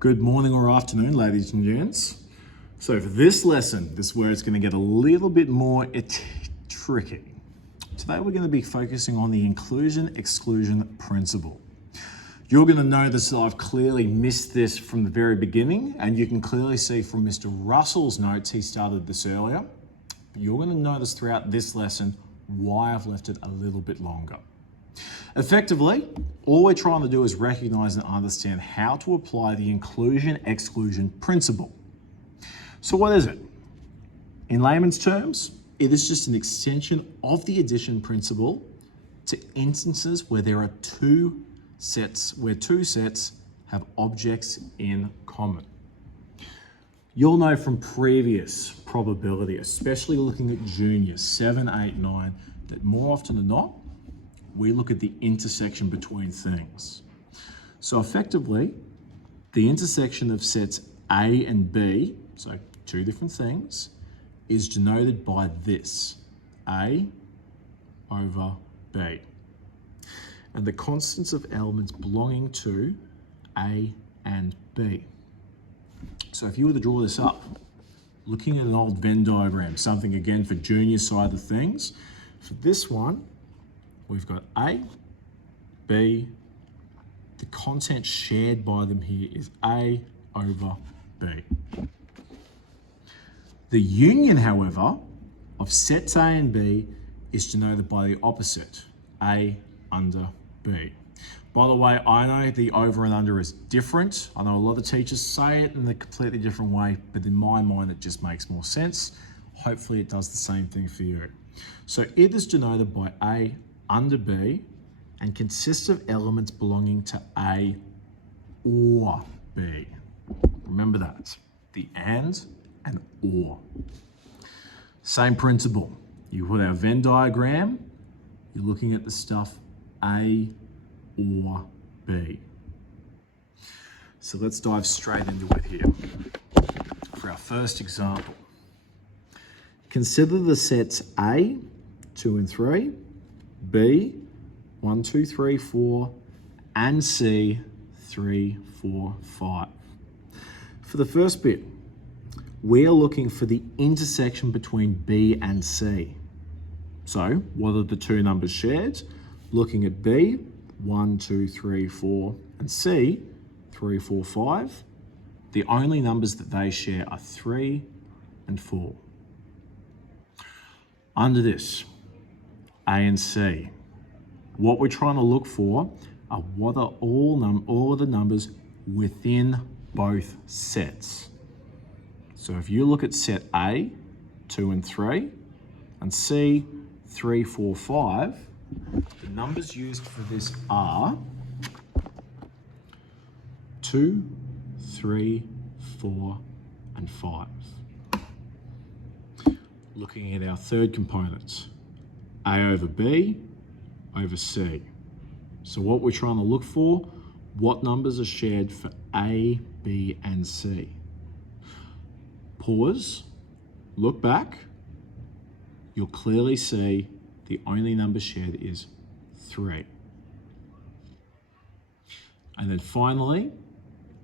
Good morning or afternoon, ladies and gents. So for this lesson, this is where it's going to get a little bit more tricky. Today we're going to be focusing on the Inclusion-Exclusion Principle. You're going to notice that I've clearly missed this from the very beginning, and you can clearly see from Mr. Russell's notes, he started this earlier. But you're going to notice throughout this lesson why I've left it a little bit longer. Effectively, all we're trying to do is recognize and understand how to apply the Inclusion-Exclusion Principle. So what is it? In layman's terms, it is just an extension of the addition principle to instances where there are two sets have objects in common. You'll know from previous probability, especially looking at junior 7, 8, 9, that more often than not, we look at the intersection between things. So effectively, the intersection of sets A and B, so two different things, is denoted by this, A over B. And the constants of elements belonging to A and B. So if you were to draw this up, looking at an old Venn diagram, something again for junior side of things, for this one, we've got A, B, the content shared by them here is A over B. The union, however, of sets A and B is denoted by the opposite, A under B. By the way, I know the over and under is different. I know a lot of teachers say it in a completely different way, but in my mind, it just makes more sense. Hopefully it does the same thing for you. So it is denoted by A under B and consists of elements belonging to A or B. Remember that, the and or. Same principle. You put our Venn diagram, you're looking at the stuff A or B. So let's dive straight into it here. For our first example, consider the sets A, 2 and 3, B, 1, 2, 3, 4, and C, 3, 4, 5. For the first bit, we are looking for the intersection between B and C. So, what are the two numbers shared? Looking at B, 1, 2, 3, 4, and C, 3, 4, 5. The only numbers that they share are 3 and 4. Under this, A and C, what we're trying to look for are what are all of the numbers within both sets. So if you look at set A, 2 and 3, and C, 3, 4, 5, the numbers used for this are 2, 3, 4, and 5. Looking at our third component, A over B over C. So what we're trying to look for, what numbers are shared for A, B, and C. Pause, look back, you'll clearly see the only number shared is 3. And then finally,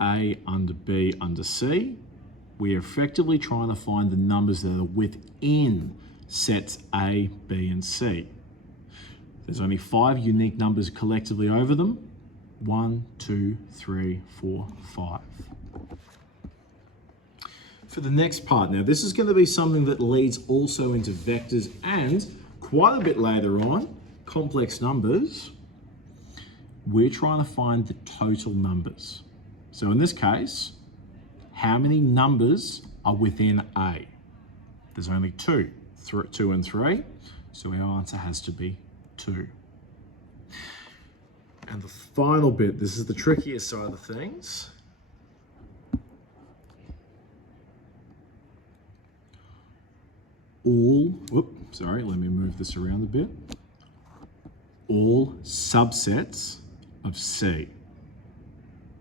A under B under C, we are effectively trying to find the numbers that are within sets A, B, and C. There's only 5 unique numbers collectively over them. 1, 2, 3, 4, 5. For the next part, now this is going to be something that leads also into vectors and quite a bit later on, complex numbers. We're trying to find the total numbers. So in this case, how many numbers are within A? There's only 2, 2 and 3, so our answer has to be 2. And the final bit, this is the trickiest side of things. Let me move this around a bit. All subsets of C.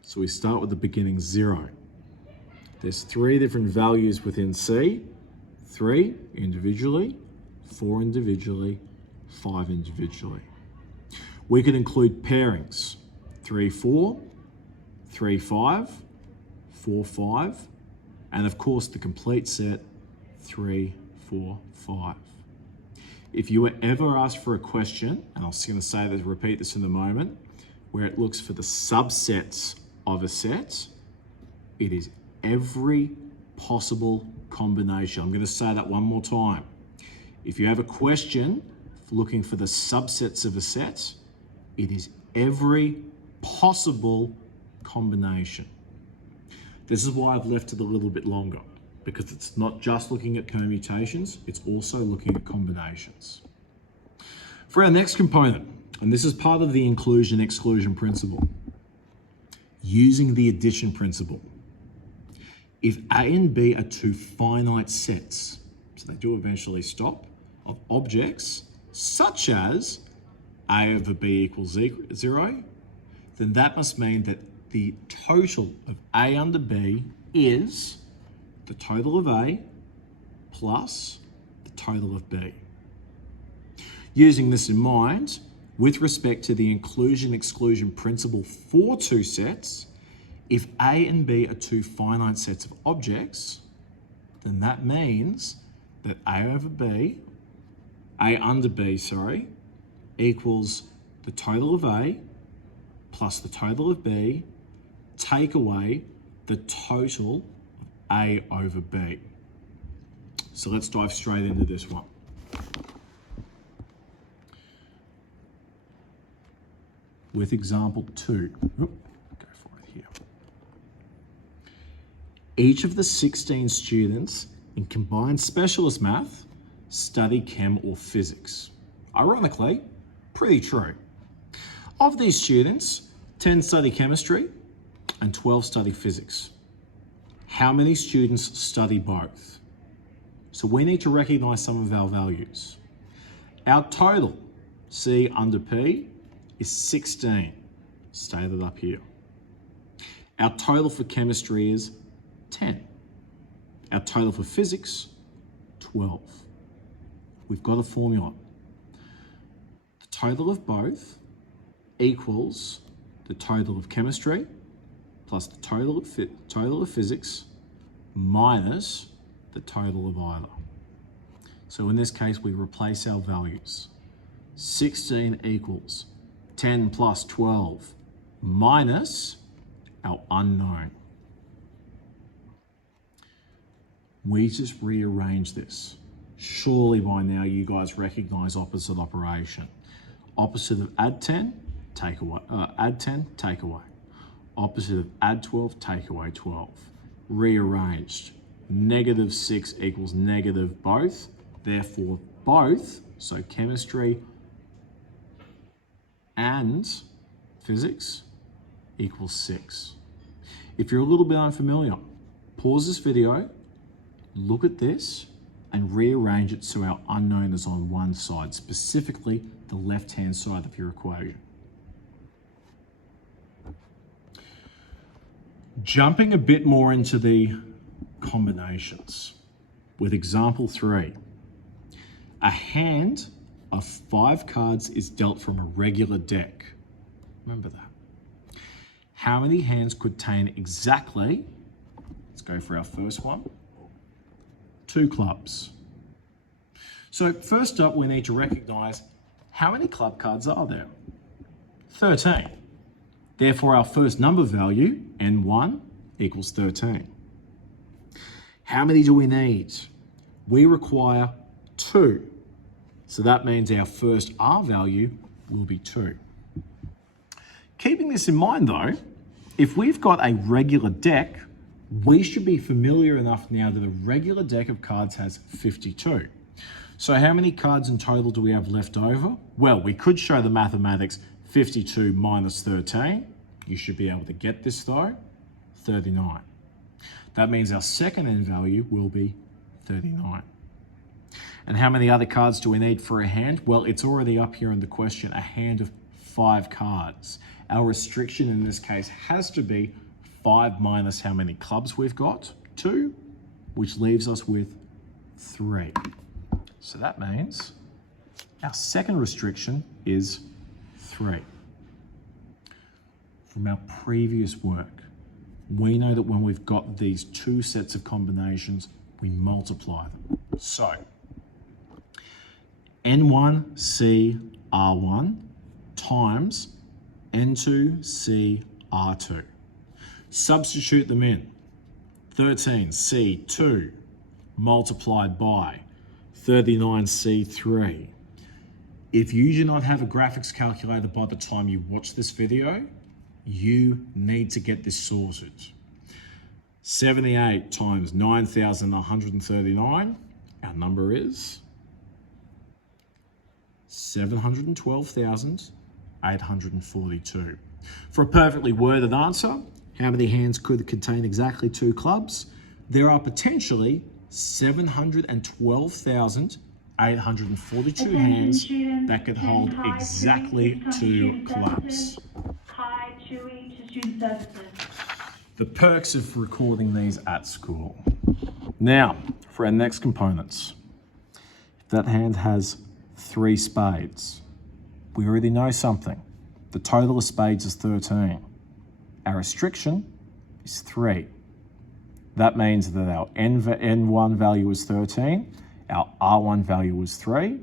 So we start with the beginning 0. There's 3 different values within C, 3 individually, 4 individually, 5 individually. We could include pairings, 3, 4, 3, 5, 4, 5. And of course, the complete set, 3, 4, 5. If you were ever asked for a question, and I was going to say this, repeat this in a moment, where it looks for the subsets of a set, it is every possible combination. I'm going to say that one more time. If you have a question looking for the subsets of a set, it is every possible combination. This is why I've left it a little bit longer, because it's not just looking at permutations, it's also looking at combinations. For our next component, and this is part of the inclusion-exclusion principle, using the addition principle. If A and B are two finite sets, so they do eventually stop, of objects such as A over B equals 0, then that must mean that the total of A under B is the total of A plus the total of B. Using this in mind, with respect to the inclusion-exclusion principle for two sets, if A and B are two finite sets of objects, then that means that A under B, equals the total of A plus the total of B, take away the total of A over B. So let's dive straight into this one. With example 2, go for it here. Each of the 16 students in combined specialist math study chem or physics. Ironically, pretty true. Of these students, 10 study chemistry and 12 study physics. How many students study both? So we need to recognize some of our values. Our total, C under P, is 16, stated up here. Our total for chemistry is 10. Our total for physics, 12. We've got a formula. The total of both equals the total of chemistry plus the total of physics minus the total of either. So in this case, we replace our values. 16 equals 10 plus 12 minus our unknown. We just rearrange this. Surely by now you guys recognize opposite operation. Opposite of add 10, take away. Add 10, take away. Opposite of add 12, take away 12. Rearranged. -6 equals negative both. Therefore both, so chemistry and physics equals 6. If you're a little bit unfamiliar, pause this video, look at this, and rearrange it so our unknown is on one side, specifically the left-hand side of your equation. Jumping a bit more into the combinations, with example 3. A hand of 5 cards is dealt from a regular deck. Remember that. How many hands contain exactly, let's go for our first one, 2 clubs. So first up, we need to recognize how many club cards are there? 13. Therefore, our first number value, N1, equals 13. How many do we need? We require 2. So that means our first R value will be 2. Keeping this in mind though, if we've got a regular deck, we should be familiar enough now that a regular deck of cards has 52. So how many cards in total do we have left over? Well, we could show the mathematics 52 minus 13. You should be able to get this though, 39. That means our second end value will be 39. And how many other cards do we need for a hand? Well, it's already up here in the question, a hand of 5 cards. Our restriction in this case has to be 5 minus how many clubs we've got, 2, which leaves us with 3. So that means our second restriction is 3. From our previous work, we know that when we've got these two sets of combinations, we multiply them. So, N1CR1 times N2CR2. Substitute them in. 13C2 multiplied by 39C3. If you do not have a graphics calculator by the time you watch this video, you need to get this sorted. 78 times 9,139, our number is 712,842. For a perfectly worded answer, how many hands could contain exactly 2 clubs? There are potentially 712,842 hands that could hold exactly 2 clubs. The perks of recording these at school. Now, for our next components. If that hand has 3 spades, we already know something. The total of spades is 13. Our restriction is 3. That means that our N1 value is 13, our R1 value is 3.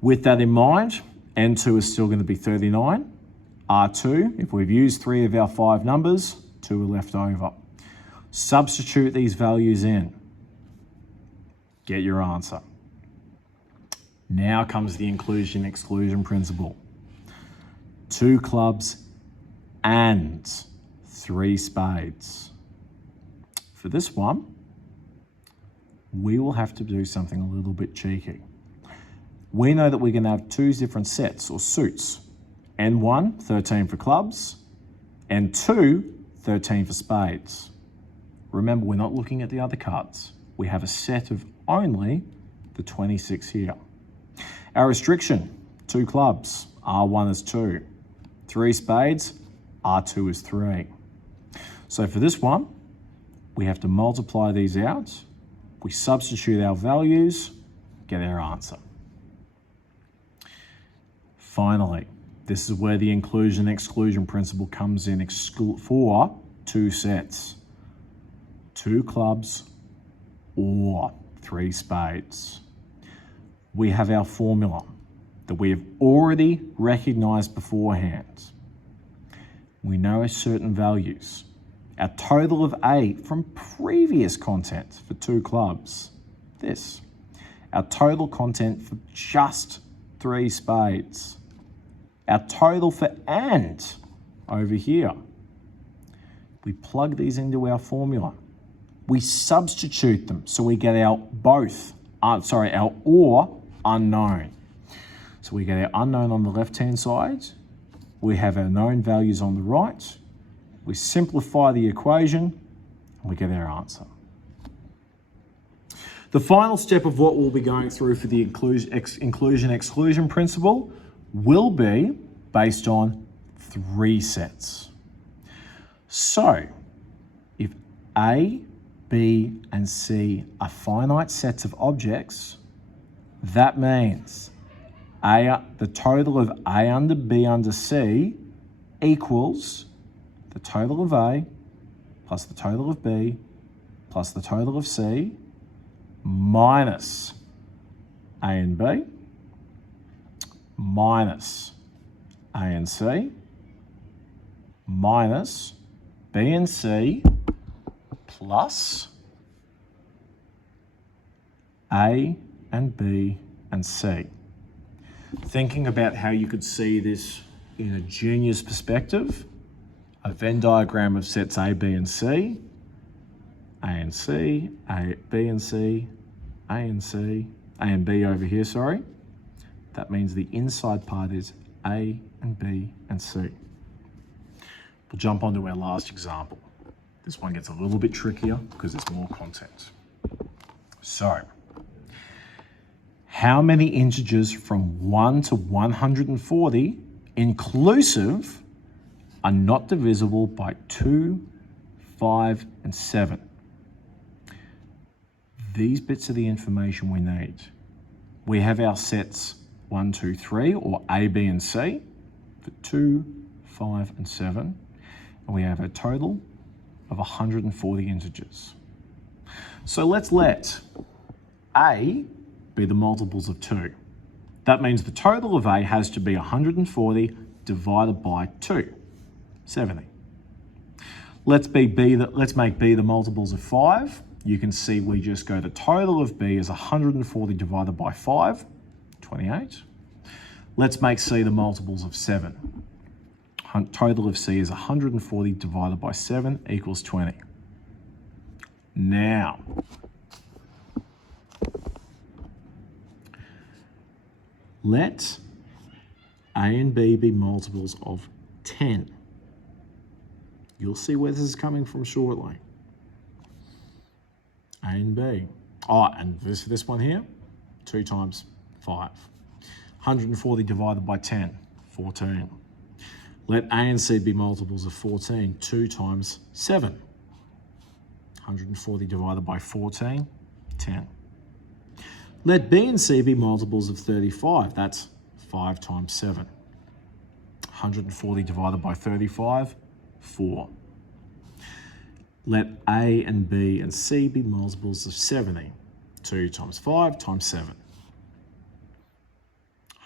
With that in mind, N2 is still going to be 39. R2, if we've used 3 of our 5 numbers, 2 are left over. Substitute these values in. Get your answer. Now comes the inclusion-exclusion principle. 2 clubs and 3 spades. For this one, we will have to do something a little bit cheeky. We know that we're going to have 2 different sets or suits. N1, 13 for clubs, N2, 13 for spades. Remember, we're not looking at the other cards. We have a set of only the 26 here. Our restriction, 2 clubs, R1 is 2. 3 spades, R2 is 3. So for this one, we have to multiply these out. We substitute our values, get our answer. Finally, this is where the inclusion-exclusion principle comes in for 2 sets. 2 clubs or 3 spades. We have our formula that we have already recognized beforehand. We know certain values. Our total of A from previous content for 2 clubs, this. Our total content for just 3 spades. Our total for AND over here. We plug these into our formula. We substitute them so we get our our OR unknown. So we get our unknown on the left-hand side. We have our known values on the right. We simplify the equation and we get our answer. The final step of what we'll be going through for the inclusion-exclusion principle will be based on 3 sets. So, if A, B, and C are finite sets of objects, that means the total of A under B under C equals the total of A plus the total of B plus the total of C minus A and B minus A and C minus B and C plus A and B and C. Thinking about how you could see this in a junior's perspective, a Venn diagram of sets A, B, and C, A and C, A, B and C, A and C, A and B over here, sorry. That means the inside part is A and B and C. We'll jump on to our last example. This one gets a little bit trickier because there's more content. So, how many integers from 1 to 140 inclusive are not divisible by 2, 5, and 7? These bits are the information we need. We have our sets 1, 2, 3, or A, B, and C for 2, 5, and 7. And we have a total of 140 integers. So let's let A be the multiples of 2. That means the total of A has to be 140 divided by 2, 70. Let's make B the multiples of 5. You can see we just go the total of B is 140 divided by 5, 28. Let's make C the multiples of 7. Total of C is 140 divided by 7 equals 20. Now, let A and B be multiples of 10. You'll see where this is coming from shortly. A and B. Oh, and this one here, 2 times 5. 140 divided by 10, 14. Let A and C be multiples of 14, 2 times 7. 140 divided by 14, 10. Let B and C be multiples of 35. That's 5 times 7. 140 divided by 35, 4. Let A and B and C be multiples of 70. 2 times 5 times 7.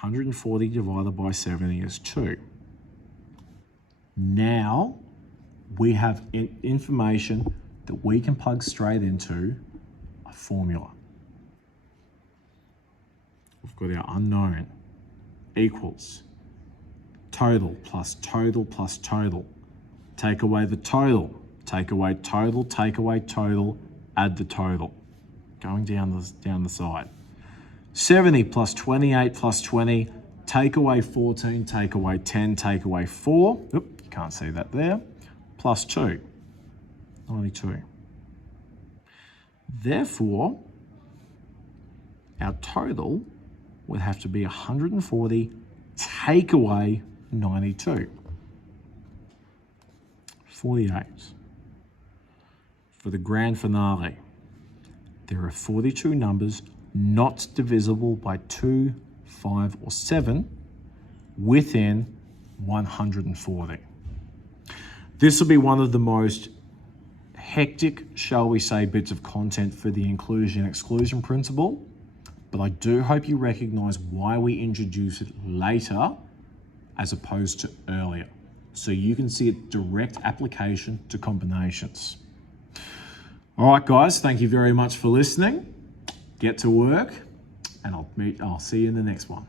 140 divided by 70 is 2. Now we have information that we can plug straight into a formula. We've got our unknown equals total plus total plus total. Take away the total, take away total, take away total, add the total. Going down the side. 70 plus 28 plus 20, take away 14, take away 10, take away 4. Oop, you can't see that there. Plus 2, 92. Therefore, our total would have to be 140 take away 92. 48. For the grand finale, there are 42 numbers not divisible by 2, 5, or 7 within 140. This will be one of the most hectic, shall we say, bits of content for the inclusion-exclusion principle, but I do hope you recognize why we introduce it later as opposed to earlier, so you can see its direct application to combinations. All right, guys, thank you very much for listening. Get to work, and I'll see you in the next one.